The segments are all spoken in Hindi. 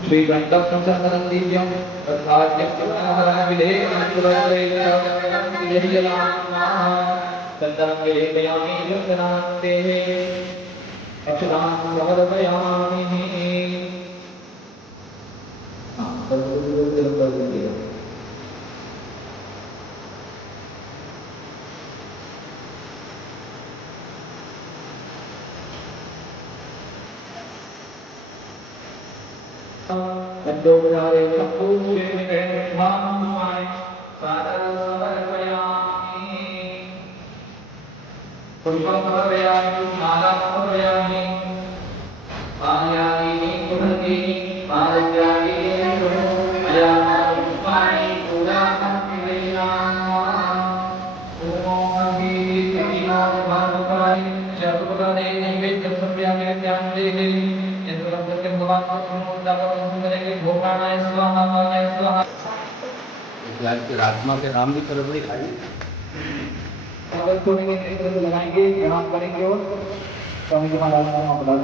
श्री गंधम संसर्गं दिव्यं तथाज्ञप्तमहरं विधेयं युक्तनान्ते अक्षरां समर्पयामि। आत्मा के नाम भी तरबड़ी खाई लगाएंगे, प्रणाम करेंगे और स्वामी जी महाराज को हम बता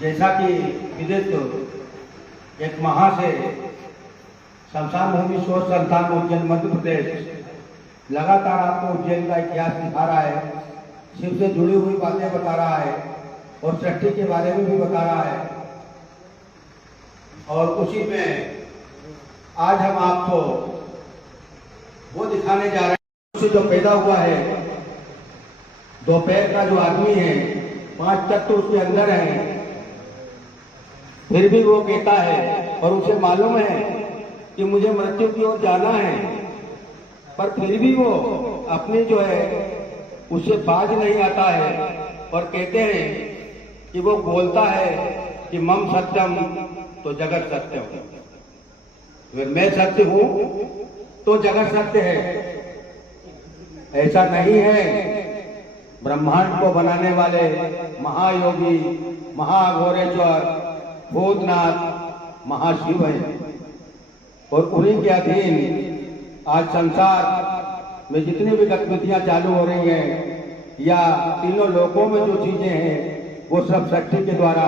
जैसा कि विदित एक महा से शमशान भूमि शोध संस्थान उज्जैन मध्य प्रदेश लगातार आपको उज्जैन का इतिहास दिखा रहा है, शिव से जुड़ी हुई बातें बता रहा है और सृष्टि के बारे में भी बता रहा है। और उसी में आज हम आपको वो दिखाने जा रहे हैं उससे जो पैदा हुआ है, दो पैर का जो आदमी है, 5 तत्व उसके अंदर हैं, फिर भी वो कहता है और उसे मालूम है कि मुझे मृत्यु की ओर जाना है, पर फिर भी वो अपनी जो है उससे बाज नहीं आता है और कहते हैं कि वो बोलता है कि मम सत्यम तो जगत सत्य हो, फिर मैं सत्य हूं तो जगत सत्य है। ऐसा नहीं है। ब्रह्मांड को बनाने वाले महायोगी, महाघोरेश्वर, भूतनाथ, महाशिव है और उन्हीं के अधीन आज संसार में जितनी भी गतिविधियां चालू हो रही हैं या तीनों लोकों में जो चीजें हैं वो सब सृष्टि के द्वारा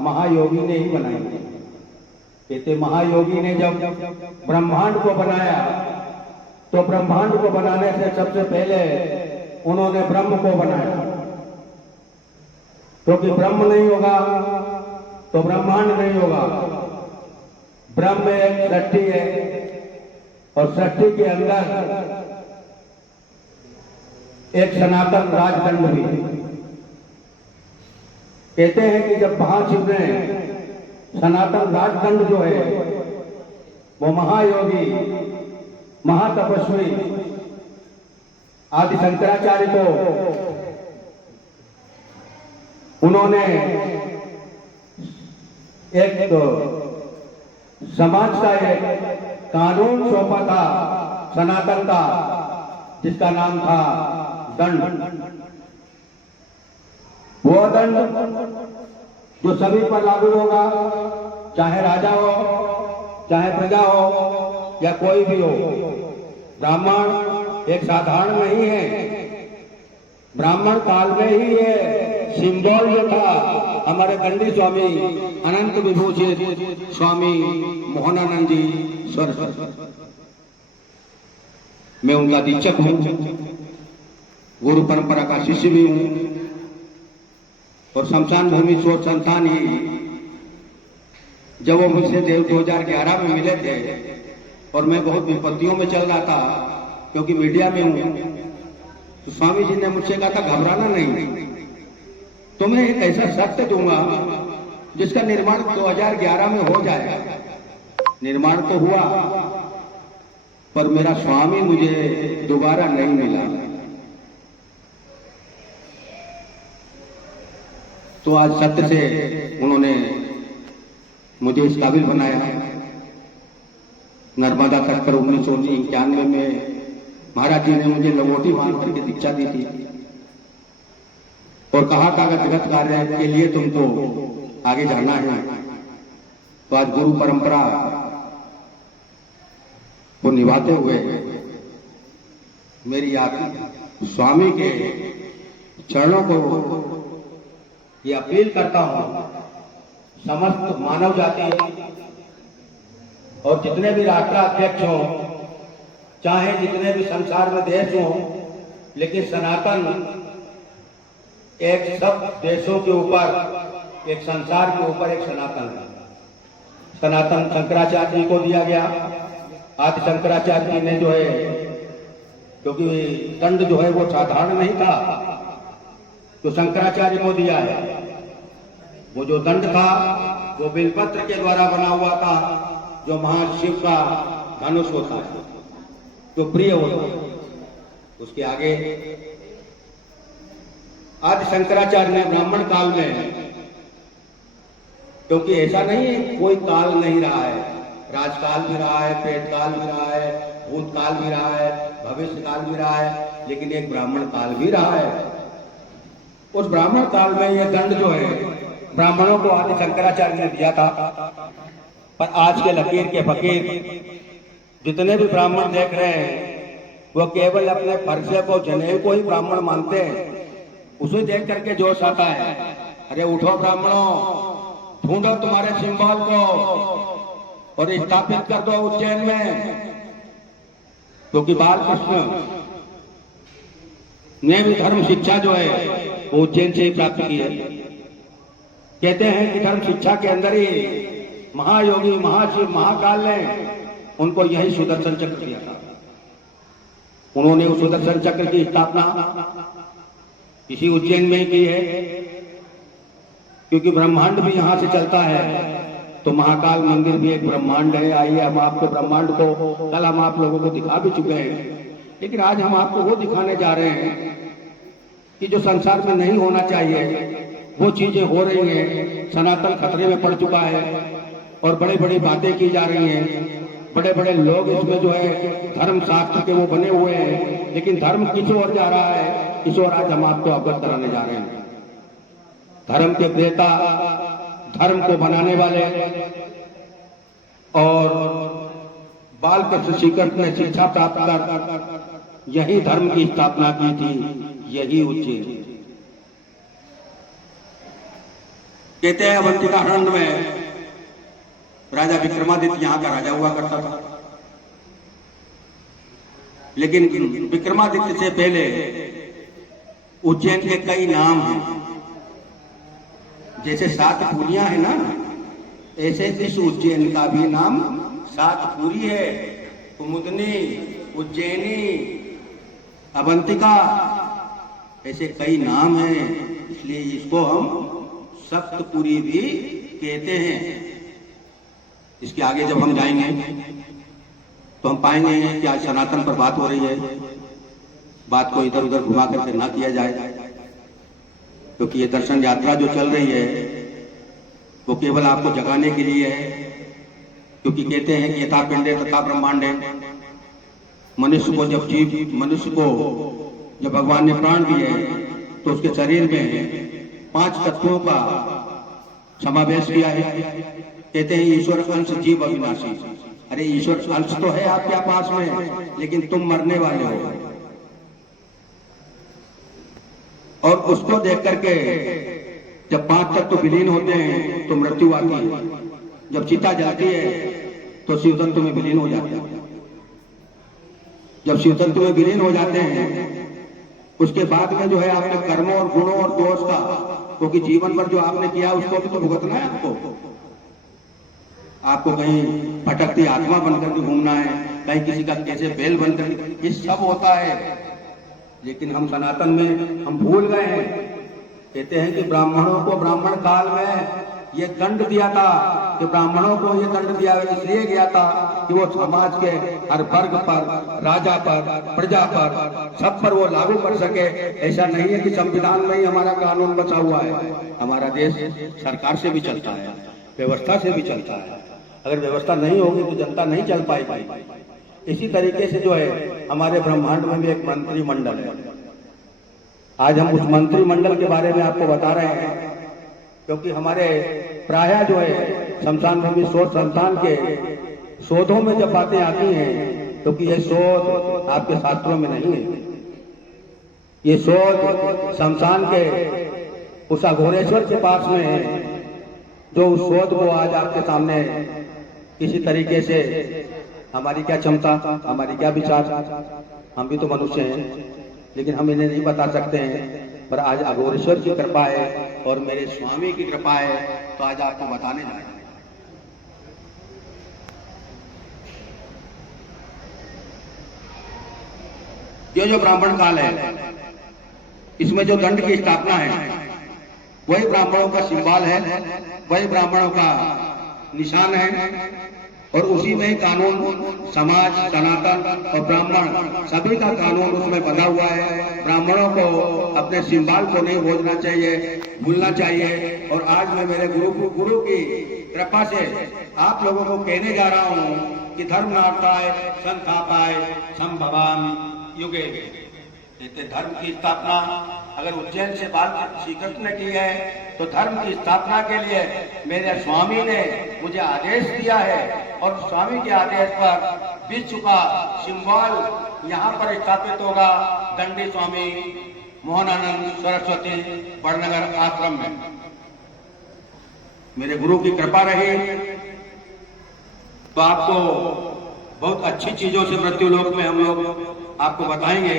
महायोगी ने ही बनाई है। कहते महायोगी ने जब ब्रह्मांड को बनाया तो ब्रह्मांड को बनाने से सबसे पहले उन्होंने ब्रह्म को बनाया, क्योंकि ब्रह्म नहीं होगा तो ब्रह्मांड नहीं होगा। ब्रह्म एक सृष्टि है और सृष्टि के अंदर एक सनातन राजदंड भी है। कहते हैं कि जब महाशिव ने सनातन राजदंड जो है वो महायोगी, महातपस्वी आदि शंकराचार्य को उन्होंने एक समाज का एक कानून सौंपा था सनातन का, जिसका नाम था दंड। वो दंड जो सभी पर लागू होगा, चाहे राजा हो, चाहे प्रजा हो या कोई भी हो। ब्राह्मण एक साधारण नहीं है, ब्राह्मण काल में ही ये सिंबल जो था हमारे दंडी स्वामी अनंत विभूषित स्वामी मोहनानंद जी सरस्वती। मैं उनका दीक्षक हूं, गुरु परंपरा का शिष्य भी हूं और शमशान भूमि शोध संस्थान ही जब वो मुझसे 2011 में मिले थे और मैं बहुत विपत्तियों में चल रहा था क्योंकि मीडिया में हूं, तो स्वामी जी ने मुझसे कहा था घबराना नहीं, तुम्हें एक ऐसा सत्य दूंगा जिसका निर्माण 2011 में हो जाएगा। निर्माण तो हुआ पर मेरा स्वामी मुझे दोबारा नहीं मिला। तो आज सत्य से उन्होंने मुझे इस काबिल बनाया। नर्मदा तट पर 1991 में महाराज जी ने मुझे लंगोटी बांध करके दीक्षा दी थी और कहा था अगर जगत कार्य के लिए तुम तो आगे जाना है। तो आज गुरु परंपरा को निभाते हुए मेरी स्वामी के चरणों को ये अपील करता हूं, समस्त मानव जाति और जितने भी राष्ट्राध्यक्ष हों, चाहे जितने भी संसार में देश हों, लेकिन सनातन एक सब देशों के ऊपर, एक संसार के ऊपर एक सनातन है। सनातन शंकराचार्य जी को दिया गया। आदि शंकराचार्य जी ने जो है, क्योंकि दंड जो है वो साधारण नहीं था, तो शंकराचार्य को दिया है। वो जो दंड था वो बिलपत्र के द्वारा बना हुआ था, जो महाशिव का धनुष होता है, तो प्रिय होता है। उसके आगे आदि शंकराचार्य ने ब्राह्मण काल में, क्योंकि ऐसा नहीं है कोई काल नहीं रहा है, राजकाल भी रहा है, प्रेत काल भी रहा है, भूतकाल भी रहा है, भविष्य काल भी रहा है, लेकिन एक ब्राह्मण काल भी रहा है। उस ब्राह्मण काल में यह दंड जो है ब्राह्मणों को आदि शंकराचार्य ने दिया था। पर आज के लकीर के फकीर जितने भी ब्राह्मण देख रहे हैं वो केवल अपने फर्जे को, जनेऊ को ही ब्राह्मण मानते हैं। उसे देख करके जोश आता है, अरे उठो ब्राह्मणों, ढूंढो तुम्हारे सिंबल को और स्थापित कर दो उज्जैन में। क्योंकि बालकृष्ण ने भी धर्म शिक्षा जो है वो उज्जैन से ही प्राप्त की है। कहते हैं कि धर्म शिक्षा के अंदर ही महायोगी महाशिव महाकाल ने उनको यही सुदर्शन चक्र दिया था। उन्होंने उस सुदर्शन चक्र की स्थापना इसी उज्जैन में ही की है। क्योंकि ब्रह्मांड भी यहां से चलता है, तो महाकाल मंदिर भी एक ब्रह्मांड है। आइए हम आपको ब्रह्मांड को कल हम आप लोगों को दिखा भी चुके हैं, लेकिन आज हम आपको वो दिखाने जा रहे हैं कि जो संसार में नहीं होना चाहिए वो चीजें हो रही हैं। सनातन खतरे में पड़ चुका है और बड़ी बड़ी बातें की जा रही हैं। बड़े बड़े लोग इसमें जो है धर्म शास्त्र के वो बने हुए हैं, लेकिन धर्म किस ओर जा रहा है, इस ओर आज हम आपको अवगत कराने जा रहे हैं। धर्म के प्रेता, धर्म को बनाने वाले और बालकृष्ण श्रीकृष्ण ने शिक्षा प्राप्त कर यही धर्म की स्थापना की थी, यही उज्जैन। कहते हैं अवंतिका हरण में राजा विक्रमादित्य यहां का राजा हुआ करता था, लेकिन विक्रमादित्य से पहले उज्जैन के कई नाम हैं। जैसे सातपुरियां है ना, ऐसे इस उज्जैन का भी नाम सातपुरी है। कुमुदनी, उज्जैनी, अवंतिका, ऐसे कई नाम हैं, इसलिए इसको हम सप्तपुरी भी कहते हैं। इसके आगे जब हम जाएंगे तो हम पाएंगे कि आज सनातन पर बात हो रही है। बात को इधर उधर घुमा करके ना किया जाए, क्योंकि ये दर्शन यात्रा जो चल रही है वो केवल आपको जगाने के लिए है। क्योंकि कहते हैं कि यथा पिंडे तथा ब्रह्मांडे, मनुष्य को जब भगवान ने प्राण दिए तो उसके शरीर में 5 तत्वों का समावेश किया है। कहते हैं ईश्वर अंश जीव अविनाशी। अरे ईश्वर अंश तो है आपके पास में, लेकिन तुम मरने वाले हो। और उसको देख करके जब 5 तत्व विलीन होते हैं तो मृत्यु आती है। जब चिता जलती है तो शिव तत्व में विलीन हो जाते हैं। जब शिव तत्व में विलीन हो जाते हैं उसके बाद में जो है आपने कर्मों और गुणों और दोष का, क्योंकि जीवन भर जो आपने किया उसको भी तो भुगतना है आपको कहीं भटकती आत्मा बनकर के घूमना है, कहीं किसी का कैसे बैल बनकर, ये सब होता है। लेकिन हम सनातन में हम भूल गए हैं। कहते हैं कि ब्राह्मणों को ब्राह्मण काल में ये दंड दिया था, कि ब्राह्मणों को ये दंड दिया इसलिए गया था कि वो समाज के हर वर्ग पर, राजा पर, प्रजा पर, सब पर वो लागू कर सके। ऐसा नहीं है कि संविधान में ही हमारा कानून बचा हुआ है। हमारा देश सरकार से भी चलता है, व्यवस्था से भी चलता है। अगर व्यवस्था नहीं होगी तो जनता नहीं चल पाएगी। इसी तरीके से जो है हमारे ब्रह्मांड में भी एक मंत्रिमंडल है। आज हम उस मंत्रिमंडल के बारे में आपको बता रहे हैं, क्योंकि हमारे प्रायः जो है शमशान भूमि शोध संस्थान के शोधों में जब बातें आती हैं, क्योंकि ये शोध आपके शास्त्रों में नहीं है, ये शोध शमशान के उस अघोरेश्वर के पास में है, जो उस शोध को आज आपके सामने किसी तरीके से, हमारी क्या क्षमता, हमारी क्या विचार, हम भी तो मनुष्य हैं, लेकिन हम इन्हें नहीं बता सकते हैं। पर आज अघोरेश्वर की कृपा है और मेरे स्वामी की कृपा है, तो आज आपको बताने जा रहे हैं। ये जो ब्राह्मण काल है, इसमें जो दंड की स्थापना है वही ब्राह्मणों का सिंबल है, वही ब्राह्मणों का निशान है, और उसी में ही कानून, समाज, सनातन और ब्राह्मण सभी का कानून उसमें बंधा हुआ है। ब्राह्मणों को अपने सिंबल को नहीं भूलना चाहिए, भूलना चाहिए। और आज मैं मेरे गुरु की कृपा से आप लोगों को कहने जा रहा हूँ कि धर्म नार्ताय संस्थापाय संभवामि युगे। धर्म की स्थापना अगर उज्जैन से बाल श्री कृष्ण ने की है, तो धर्म की स्थापना के लिए मेरे स्वामी ने मुझे आदेश दिया है, और स्वामी के आदेश पर विश्व का सिंबल यहाँ पर स्थापित होगा, दंडी स्वामी मोहनानंद सरस्वती बड़नगर आश्रम में। मेरे गुरु की कृपा रही तो आपको बहुत अच्छी चीजों से मृत्यु लोक में हम लोग आपको बताएंगे,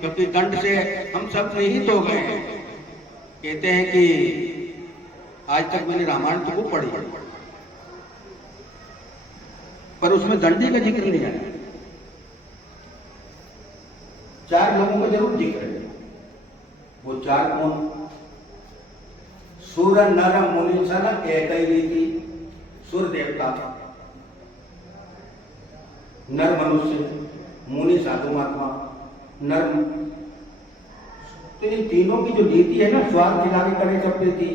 क्योंकि दंड से हम सब निहित हो गए। कहते हैं कि आज तक मैंने रामायण तो खूब पढ़ी, पर उसमें दंडी का जिक्र नहीं आया। 4 लोगों का जरूर जिक्र है। वो 4 कौन? सूर नर मुनि सन एक रीति, सूर्य देवता, नर मनुष्य, मुनि साधु महात्मा, नर। तो इन तीनों की जो नीति है ना, स्वार्थ खिलाने करने की प्रीति,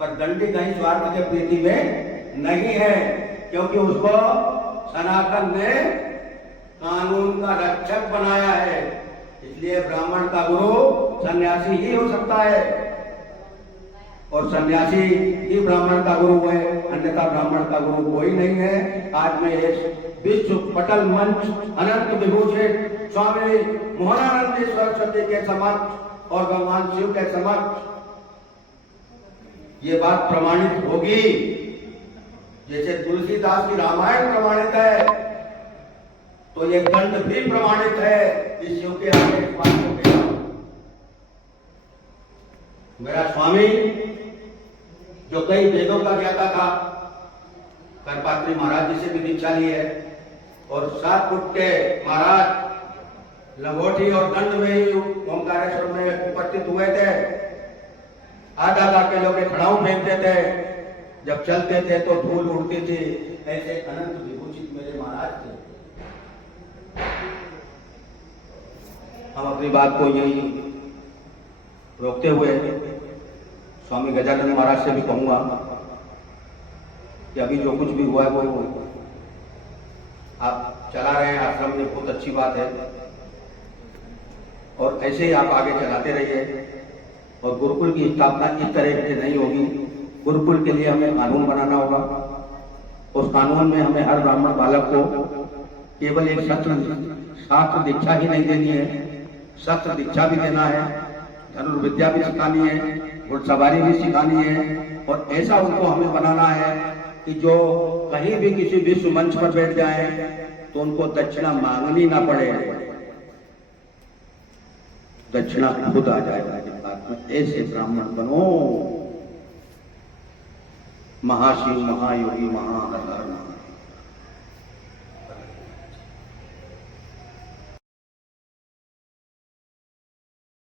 पर दंडी कहीं स्वार्थ के प्रीति में नहीं है, क्योंकि उसको सनातन ने कानून का रक्षक बनाया है। इसलिए ब्राह्मण का गुरु सन्यासी ही हो सकता है, और सन्यासी ही ब्राह्मण का गुरु है, अन्यथा ब्राह्मण का गुरु कोई नहीं है। आज मैं इस विश्व पटल मंच अनंत विभूषित स्वामी मोहनानंद सरस्वती के समक्ष और भगवान शिव के समक्ष ये बात प्रमाणित होगी। जैसे तुलसीदास की रामायण प्रमाणित है, तो ये दंड भी प्रमाणित है इस शिव के आगे। मेरा स्वामी जो कई वेदों का ज्ञाता था, करपात्री महाराज जी से भी दीक्षा ली है, और 7 फुट के महाराज लंगोटी और दंड में ही ओंकारेश्वर में उपस्थित हुए थे। आधा किलो के खड़ाऊ फेंकते थे, जब चलते थे तो धूल उड़ती थी। ऐसे अनंत विभूषित मेरे महाराज थे। हम अपनी बात को यही रोकते हुए स्वामी गजानन महाराज से भी कहूंगा कि अभी जो कुछ भी हुआ है वो आप चला रहे हैं आश्रम में, बहुत अच्छी बात है, और ऐसे ही आप आगे चलाते रहिए। और गुरुकुल की स्थापना इस तरह से नहीं होगी। गुरुकुल के लिए हमें कानून बनाना होगा। उस कानून में हमें हर ब्राह्मण बालक को केवल एक शास्त्र दीक्षा ही नहीं देनी है, शस्त्र दीक्षा भी देना है, धनुर्विद्या भी सिखानी है, घुड़सवारी भी सिखानी है और ऐसा उनको हमें बनाना है कि जो कहीं भी किसी विश्व मंच पर बैठ जाए तो उनको दक्षिणा मांगनी ना पड़े, दक्षिणा खुद आ जाए उनके पास में। ऐसे ब्राह्मण बनो। महाशिव महायोगी महाहर हर